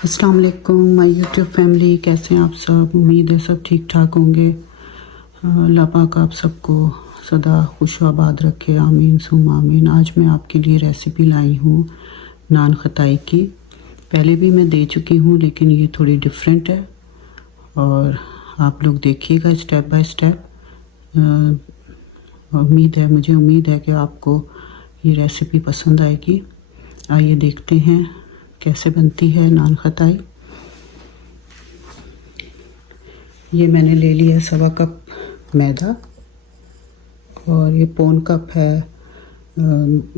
अस्सलाम वालेकुम my YouTube family, कैसे हैं आप सब। उम्मीद है सब ठीक ठाक होंगे। अल्लाह पाक आप सबको सदा खुश आबाद रखे, आमीन सुम आमीन। आज मैं आपके लिए रेसिपी लाई हूँ नान खताई की। पहले भी मैं दे चुकी हूँ लेकिन ये थोड़ी डिफरेंट है और आप लोग देखिएगा स्टेप बाय स्टेप। मुझे उम्मीद है कि आपको ये रेसिपी पसंद आएगी। आइए देखते हैं कैसे बनती है नान खताई। ये मैंने ले लिया 1.25 कप मैदा और ये पौन कप है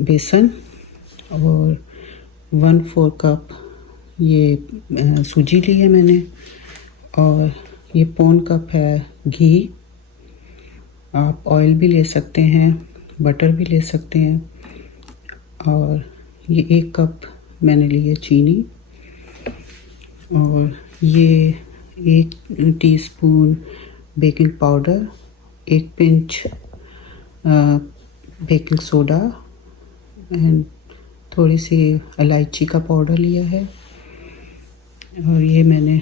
बेसन और 1/4 कप ये सूजी ली है मैंने और ये पौन कप है घी। आप ऑयल भी ले सकते हैं, बटर भी ले सकते हैं। और ये 1 कप मैंने ली है चीनी और ये 1 teaspoon baking powder, 1 pinch baking soda and थोड़ी सी इलायची का पाउडर लिया है। और ये मैंने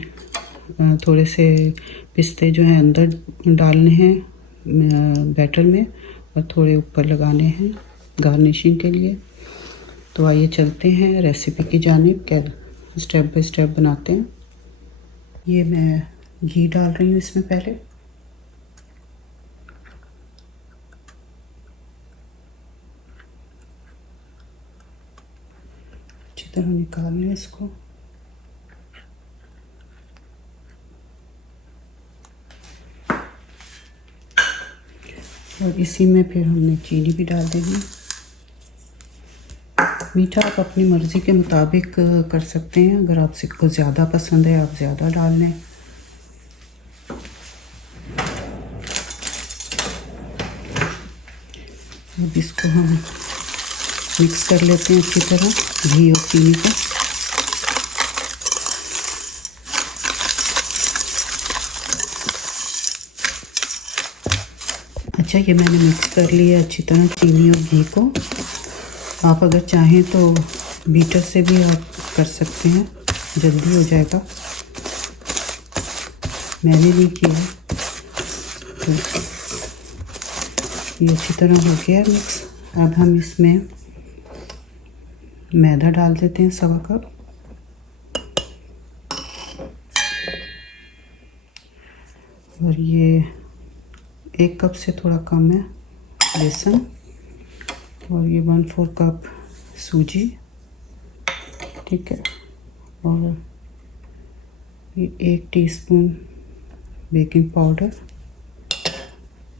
थोड़े से पिस्ते जो हैं अंदर डालने हैं बैटर में और थोड़े ऊपर लगाने हैं गार्निशिंग के लिए। तो आइए चलते हैं रेसिपी की जानिब, स्टेप बाय स्टेप बनाते हैं। ये मैं घी डाल रही हूँ इसमें पहले। अच्छी तरह निकाल लें इसको। और इसी में फिर हमने चीनी भी डाल देनी। मीठा आप अपनी मर्ज़ी के मुताबिक कर सकते हैं। अगर आपको ज़्यादा पसंद है आप ज़्यादा डाल लें। अब इसको हम मिक्स कर लेते हैं अच्छी तरह घी और चीनी को। अच्छा, ये मैंने मिक्स कर लिया अच्छी तरह चीनी और घी को। आप अगर चाहें तो बीटर से भी आप कर सकते हैं, जल्दी हो जाएगा। मैंने नहीं किया तो ये अच्छी तरह हो गया मिक्स। अब हम इसमें मैदा डाल देते हैं 1.25 कप। और ये 1 कप से थोड़ा कम है बेसन और ये 1/4 कप सूजी, ठीक है। और ये 1 टीस्पून बेकिंग पाउडर,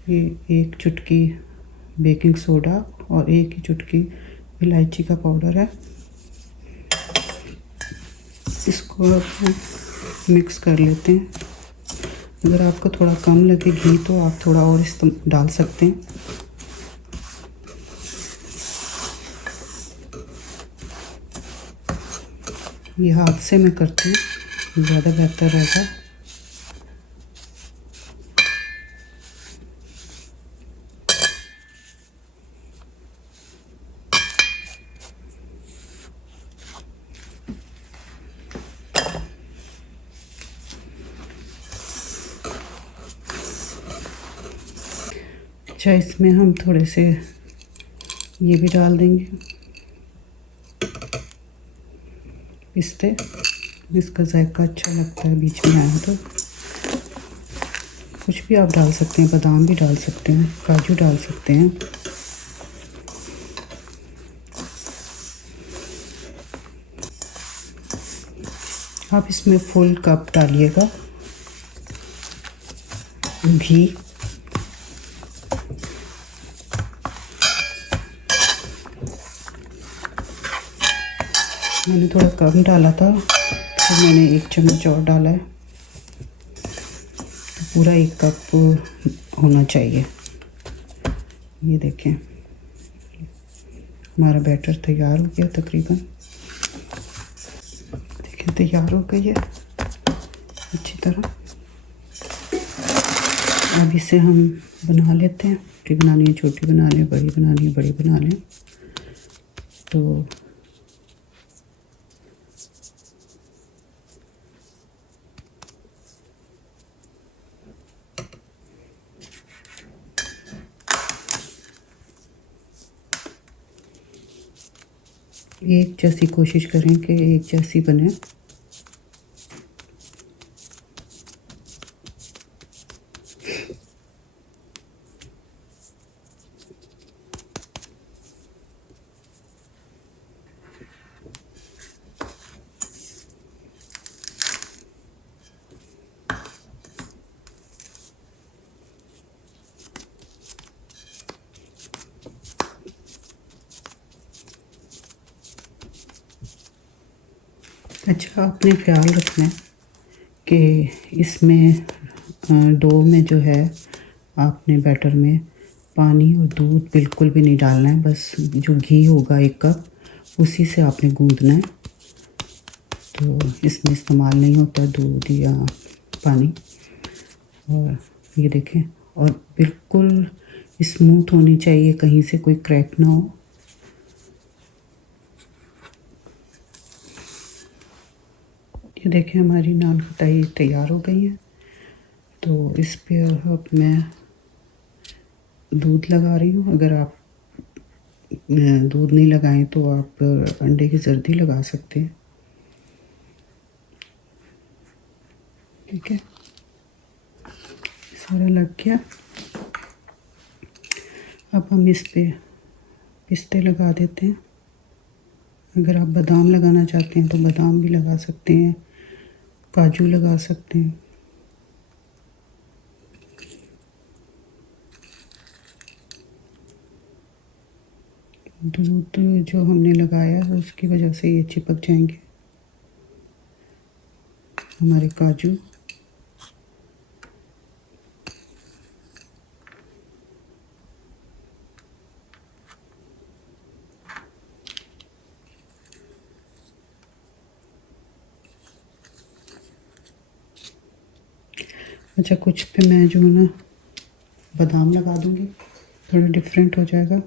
ये 1 चुटकी बेकिंग सोडा और 1 ही चुटकी इलायची का पाउडर है। इसको मिक्स कर लेते हैं। अगर आपको थोड़ा कम लगे घी तो आप थोड़ा और डाल सकते हैं। ये हाथ से मैं करती हूँ, ज़्यादा बेहतर रहेगा। अच्छा, इसमें हम थोड़े से ये भी डाल देंगे पिस्ते। इसका जायका अच्छा लगता है बीच में आए तो। कुछ भी आप डाल सकते हैं, बादाम भी डाल सकते हैं, काजू डाल सकते हैं। आप इसमें फुल कप डालिएगा घी। मैंने थोड़ा कम डाला था तो मैंने 1 चम्मच और डाला है। तो पूरा 1 कप होना चाहिए। ये देखें हमारा बैटर तैयार हो गया तकरीबन। देखिए तैयार हो गई है अच्छी तरह। अब इसे हम बना लेते हैं। छोटी बनानी है छोटी बना लें, बड़ी बनानी है बड़ी बना लें। तो एक जैसी कोशिश करें कि एक जैसी बने। अच्छा, आपने ख्याल रखना है कि इसमें डो में जो है आपने बैटर में पानी और दूध बिल्कुल भी नहीं डालना है। बस जो घी होगा 1 कप उसी से आपने गूंदना है। तो इसमें इस्तेमाल नहीं होता दूध या पानी। और ये देखें, और बिल्कुल स्मूथ होनी चाहिए, कहीं से कोई क्रैक ना हो। ये देखें, हमारी नान खटाई तैयार हो गई है। तो इस पे अब मैं दूध लगा रही हूँ। अगर आप दूध नहीं लगाएं तो आप अंडे की जर्दी लगा सकते हैं। ठीक है, सारा लग गया। अब हम इस पे पिस्ते लगा देते हैं। अगर आप बादाम लगाना चाहते हैं तो बादाम भी लगा सकते हैं, काजू लगा सकते हैं। दूध जो हमने लगाया है उसकी वजह से ये चिपक जाएंगे हमारे काजू। अच्छा, कुछ पे मैं जो है ना बादाम लगा दूंगी, थोड़ा डिफरेंट हो जाएगा।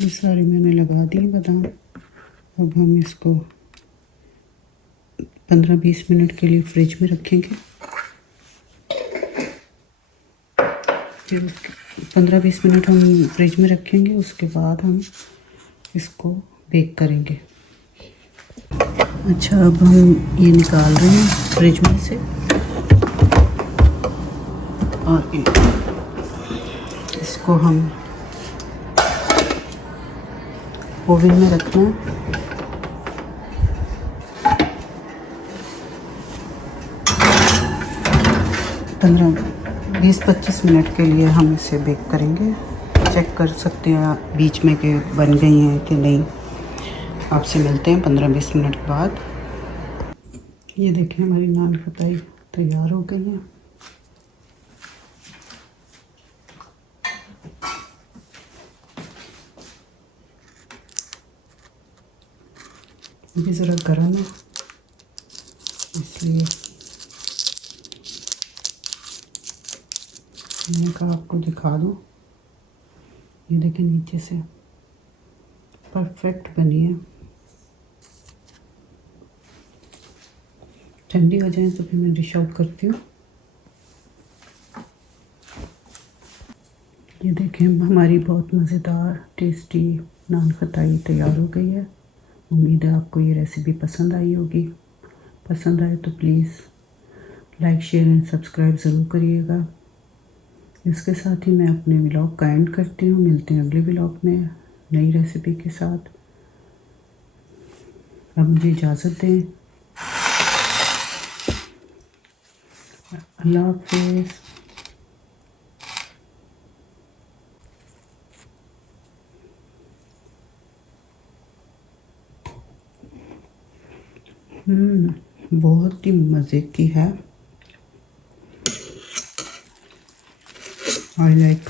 ये सारी मैंने लगा दी बादाम। अब हम इसको 15-20 मिनट के लिए फ्रिज में रखेंगे। फिर 15-20 मिनट हम फ्रिज में रखेंगे, उसके बाद हम इसको बेक करेंगे। अच्छा, अब हम ये निकाल रहे हैं फ्रिज में से और इसको हम ओवन में रखना है। 15-20-25 मिनट के लिए हम इसे बेक करेंगे। चेक कर सकते हैं आप बीच में कि बन गई हैं कि नहीं। आपसे मिलते हैं 15-20 मिनट के बाद। ये देखें, हमारी नान खटाई तैयार हो गई है। ये ज़रा गर्म है इसलिए मैंने कहा आपको दिखा दूँ। ये देखें, नीचे से परफेक्ट बनी है। ठंडी हो जाए तो फिर मैं डिश आउट करती हूँ। ये देखें, हमारी बहुत मज़ेदार टेस्टी नान खटाई तैयार हो गई है। उम्मीद है आपको ये रेसिपी पसंद आई होगी। पसंद आए तो please like, share and subscribe ज़रूर करिएगा। इसके साथ ही मैं अपने व्लॉग का एंड करती हूँ। मिलते हैं अगले व्लॉग में नई रेसिपी के साथ। अब मुझे इजाज़त दें। अल्लाह हाफ़िज़। बहुत ही मज़े की है। I like.